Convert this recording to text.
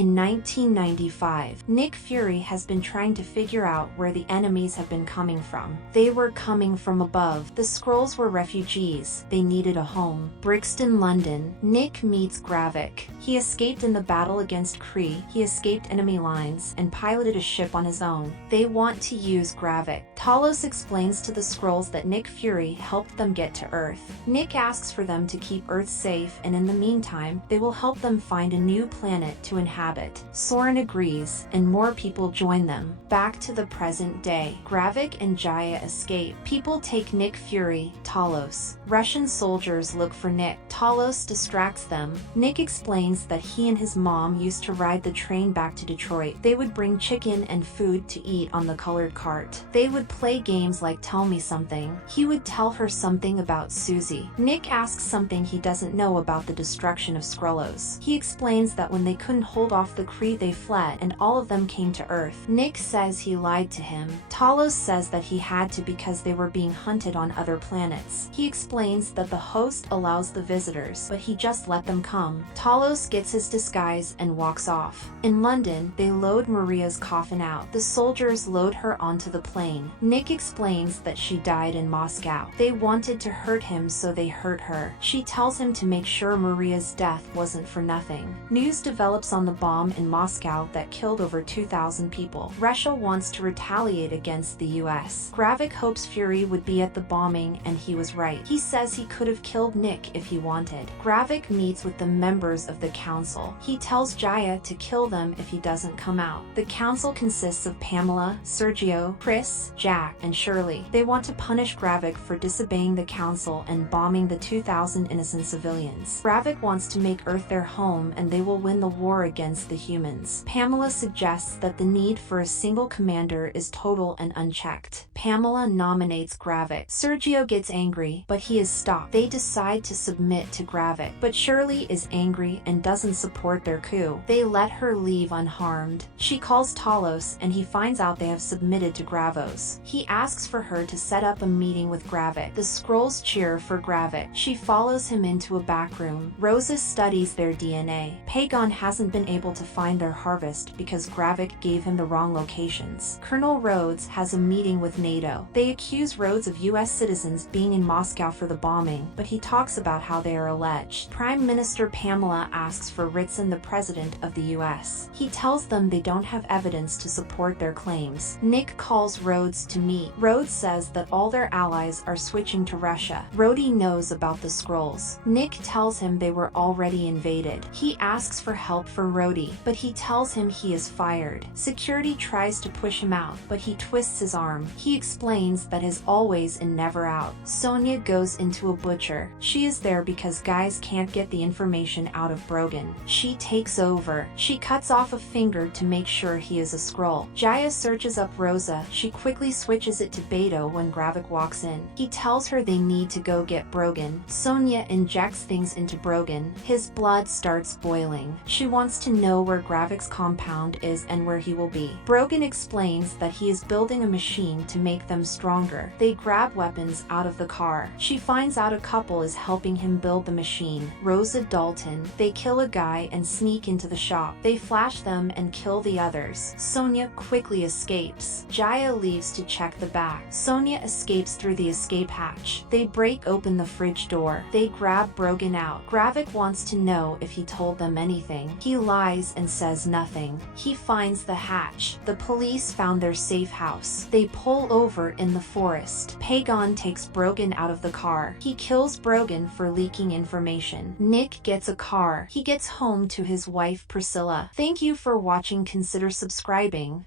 In 1995, Nick Fury has been trying to figure out where the enemies have been coming from. They were coming from above. The Skrulls were refugees. They needed a home. Brixton, London. Nick meets Gravik. He escaped in the battle against Kree. He escaped enemy lines and piloted a ship on his own. They want to use Gravik. Talos explains to the Skrulls that Nick Fury helped them get to Earth. Nick asks for them to keep Earth safe, and in the meantime, they will help them find a new planet to inhabit. Soren agrees, and more people join them. Back to the present day. Gravik and Jaya escape. People take Nick Fury, Talos. Russian soldiers look for Nick. Talos distracts them. Nick explains that he and his mom used to ride the train back to Detroit. They would bring chicken and food to eat on the colored cart. They would play games like Tell Me Something. He would tell her something about Susie. Nick asks something he doesn't know about the destruction of Skrullos. He explains that when they couldn't hold off the Kree, they fled, and all of them came to Earth. Nick says he lied to him. Talos says that he had to because they were being hunted on other planets. He explains that the host allows the visitors, but he just let them come. Talos gets his disguise and walks off. In London, they load Maria's coffin out. The soldiers load her onto the plane. Nick explains that she died in Moscow. They wanted to hurt him, so they hurt her. She tells him to make sure Maria's death wasn't for nothing. News develops on the bomb in Moscow that killed over 2,000 people. Russia wants to retaliate against the US. Gravik hopes Fury would be at the bombing, and he was right. He says he could have killed Nick if he wanted. Gravik meets with the members of the council. He tells Jaya to kill them if he doesn't come out. The council consists of Pamela, Sergio, Chris, Jack, and Shirley. They want to punish Gravik for disobeying the council and bombing the 2,000 innocent civilians. Gravik wants to make Earth their home, and they will win the war against the humans. Pamela suggests that the need for a single commander is total and unchecked. Pamela nominates Gravik. Sergio gets angry, but he is stopped. They decide to submit to Gravik, but Shirley is angry and doesn't support their coup. They let her leave unharmed. She calls Talos, and he finds out they have submitted to Gravos. He asks for her to set up a meeting with Gravik. The Skrulls cheer for Gravik. She follows him into a back room. Rosa studies their DNA. Pagon hasn't been able to find their harvest because Gravik gave him the wrong locations. Colonel Rhodes has a meeting with NATO. They accuse Rhodes of US citizens being in Moscow for the bombing, but he talks about how they are alleged. Prime Minister Pamela asks for Ritson, the president of the US. He tells them they don't have evidence to support their claims. Nick calls Rhodes to meet. Rhodes says that all their allies are switching to Russia. Rhodey knows about the Skrulls. Nick tells him they were already invaded. He asks for help from Rhodey, but he tells him he is fired. Security tries to push him out, but he twists his arm. He explains that is always and never out. Sonya goes into a butcher. She is there because guys can't get the information out of Brogan. She takes over. She cuts off a finger to make sure he is a Skrull. Jaya searches up Rosa. She quickly switches it to Beto when Gravik walks in. He tells her they need to go get Brogan. Sonya injects things into Brogan. His blood starts boiling. She wants to know where Gravik's compound is and where he will be. Brogan explains that he is building a machine to make them stronger. They grab weapons out of the car. She finds out a couple is helping him build the machine. Rosa Dalton. They kill a guy and sneak into the shop. They flash them and kill the others. Sonya quickly escapes. Jaya leaves to check the back. Sonya escapes through the escape hatch. They break open the fridge door. They grab Brogan out. Gravik wants to know if he told them anything. He lies and says nothing. He finds the hatch. The police found their safe house. They pull over in the forest. Pagon takes Brogan out of the car. He kills Brogan for leaking information. Nick gets a car. He gets home to his wife Priscilla. Thank you for watching. Consider subscribing.